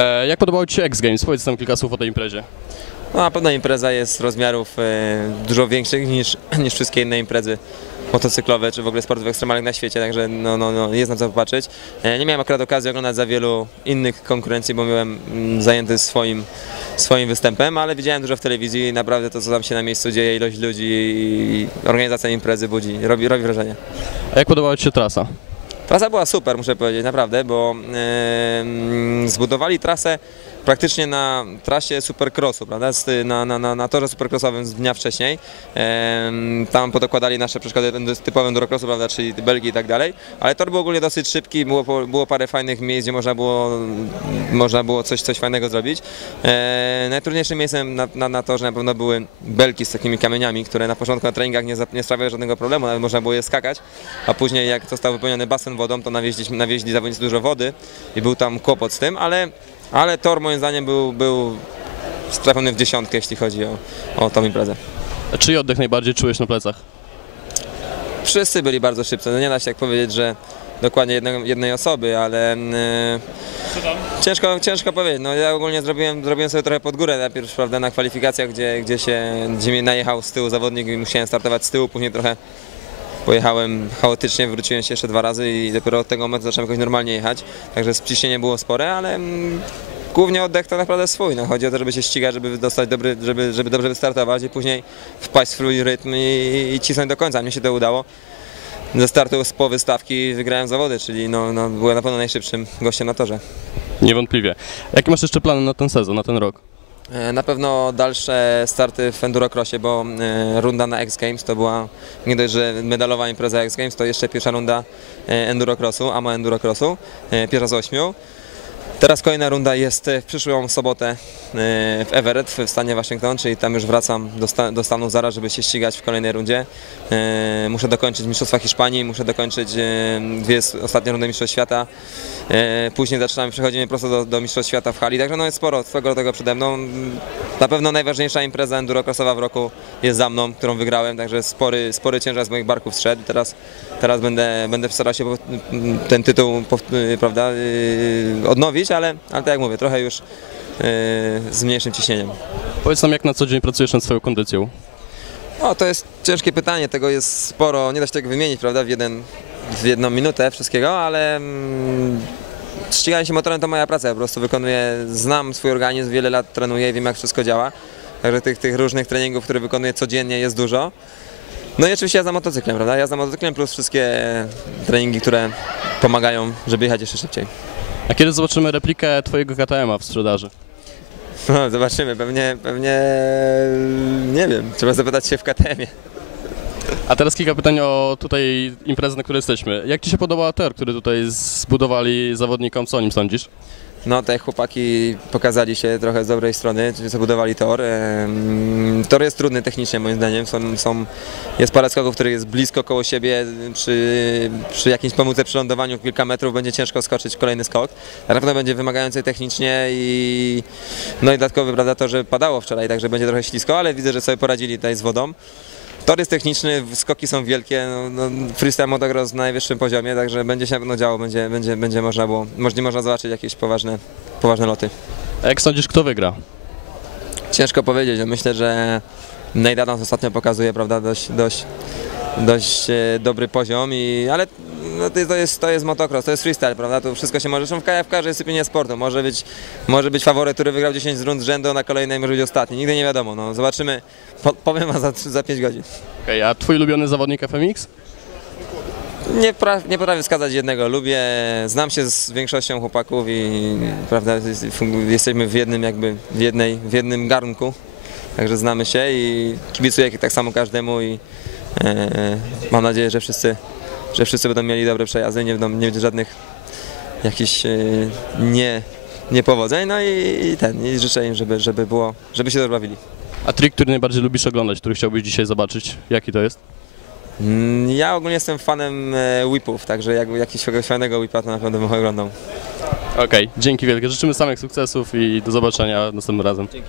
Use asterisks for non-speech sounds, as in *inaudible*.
E, jak podobało Ci się X Games? Powiedz nam kilka słów o tej imprezie. No, na pewno impreza jest rozmiarów e, dużo większych niż, *clears throat* niż wszystkie inne imprezy motocyklowe czy w ogóle sportów ekstremalnych na świecie, także no, no, no, jest na co popatrzeć. E, nie miałem akurat okazji oglądać za wielu innych konkurencji, bo byłem mm, zajęty swoim, swoim występem, ale widziałem dużo w telewizji i naprawdę to, co tam się na miejscu dzieje, ilość ludzi i organizacja imprezy budzi, robi, robi wrażenie. A jak podobała Ci się trasa? Trasa była super, muszę powiedzieć, naprawdę, bo zbudowali trasę praktycznie na trasie supercrossu, prawda, na, na, na, na torze supercrossowym z dnia wcześniej. Tam podokładali nasze przeszkody typowe endurocrossu, prawda, czyli Belgii i tak dalej, ale tor był ogólnie dosyć szybki, było, było parę fajnych miejsc, gdzie można było, można było coś, coś fajnego zrobić. E, najtrudniejszym miejscem na, na, na torze na pewno były belki z takimi kamieniami, które na początku na treningach nie, nie sprawiały żadnego problemu, nawet można było je skakać, a później jak został wypełniony basen wodą, to nawieźliśmy, nawieźli zawodnicy dużo wody i był tam kłopot z tym, ale, ale tor moim zdaniem był, był trafiony w dziesiątkę, jeśli chodzi o, o tą imprezę. A Czyj oddech najbardziej czułeś na plecach? Wszyscy byli bardzo szybcy, no nie da się tak powiedzieć, że dokładnie jednego, jednej osoby, ale e, ciężko, ciężko powiedzieć. No, ja ogólnie zrobiłem, zrobiłem sobie trochę pod górę najpierw prawda, na kwalifikacjach, gdzie, gdzie, się, gdzie mnie najechał z tyłu zawodnik i musiałem startować z tyłu, później trochę pojechałem chaotycznie, wróciłem się jeszcze dwa razy i dopiero od tego momentu zacząłem jakoś normalnie jechać, także ciśnienie było spore, ale mm, głównie oddech to naprawdę swój. No, chodzi o to, żeby się ścigać, żeby dostać dobry, żeby, żeby dobrze wystartować i później wpaść w swój rytm i, i cisnąć do końca. Mnie się to udało. Ze startu z połowy stawki wygrałem zawody, czyli no, no, byłem na pewno najszybszym gościem na torze. Niewątpliwie. Jakie masz jeszcze plany na ten sezon, na ten rok? E, Na pewno dalsze starty w Endurocrossie, bo e, runda na X Games to była nie dość, że medalowa impreza X Games, to jeszcze pierwsza runda e, Endurocrossu, AMA Endurocrossu, pierwsza z ośmiu. Teraz kolejna runda jest w przyszłą sobotę e, w Everett w stanie Waszyngton, czyli tam już wracam do, sta, do Stanów zaraz, żeby się ścigać w kolejnej rundzie. E, Muszę dokończyć Mistrzostwa Hiszpanii, muszę dokończyć e, dwie ostatnie rundy Mistrzostw Świata. Później zaczynamy, przechodzimy prosto do, do Mistrzostw Świata w hali, także no jest sporo, sporo tego przede mną. Na pewno najważniejsza impreza endurocrossowa w roku jest za mną, którą wygrałem, także spory, spory ciężar z moich barków zszedł. Teraz, teraz będę, będę starał się ten tytuł pow- prawda, yy, ale, ale tak jak mówię, trochę już yy, z mniejszym ciśnieniem. Powiedz nam, jak na co dzień pracujesz nad swoją kondycją? O, to jest ciężkie pytanie, tego jest sporo, nie da się tego wymienić, prawda, w, jeden, w jedną minutę wszystkiego, ale mm, ściganie się motorem to moja praca, ja po prostu wykonuję, znam swój organizm, wiele lat trenuję i wiem jak wszystko działa, także tych, tych różnych treningów, które wykonuję codziennie jest dużo. No i oczywiście jazda motocyklem, prawda, jazda motocyklem plus wszystkie treningi, które pomagają, żeby jechać jeszcze szybciej. A kiedy zobaczymy replikę Twojego KTM-a w sprzedaży? No, zobaczymy, pewnie, pewnie, nie wiem, trzeba zapytać się w KTM-ie. A teraz kilka pytań o tutaj imprezę, na której jesteśmy. Jak Ci się podoba tor, który tutaj zbudowali zawodnikom? Co o nim sądzisz? No, te chłopaki pokazali się trochę z dobrej strony, zabudowali tor. Tor jest trudny technicznie moim zdaniem. Są, są, jest parę skoków, których jest blisko koło siebie. Przy, przy jakimś pomyłce przy lądowaniu kilka metrów będzie ciężko skoczyć kolejny skok. Na pewno będzie wymagający technicznie i no i dodatkowy prawda to, że padało wczoraj, także będzie trochę ślisko, ale widzę, że sobie poradzili tutaj z wodą. Tor jest techniczny, skoki są wielkie, no, no, freestyle motocross na najwyższym poziomie, także będzie się na pewno działo, będzie, będzie, będzie można było, może można zobaczyć jakieś poważne, poważne loty. Jak sądzisz, kto wygra? Ciężko powiedzieć, no myślę, że Nate Adams ostatnio pokazuje, prawda, dość, dość, dość e, dobry poziom, i, ale no, to, jest, to jest motocross, to jest freestyle, prawda, to wszystko się może, zresztą w, ka- w każdej dyscyplinie sportu, może być, może być faworyt, który wygrał 10 z rund z rzędu, na kolejnej może być ostatni, nigdy nie wiadomo, no zobaczymy, po, powiem wam za, za 5 godzin. Okej, a Twój ulubiony zawodnik FMX? Nie, pra, nie potrafię wskazać jednego. Lubię, znam się z większością chłopaków i prawda, jest- jesteśmy w jednym jakby, w, jednej, w jednym garnku. Także znamy się i kibicuję tak samo każdemu i e, mam nadzieję, że wszyscy, że wszyscy będą mieli dobre przejazdy, nie, będą, nie będzie żadnych jakichś e, nie, niepowodzeń. No i, i ten, i życzę im, żeby, żeby było, żeby się dobrze. A trik, który najbardziej lubisz oglądać, który chciałbyś dzisiaj zobaczyć, jaki to jest? Mm, Ja ogólnie jestem fanem e, whipów, także jakby jakiegoś fajnego whipa to na pewno bym oglądał. Okej, dzięki wielkie. Życzymy samych sukcesów i do zobaczenia następnym razem. Dzięki.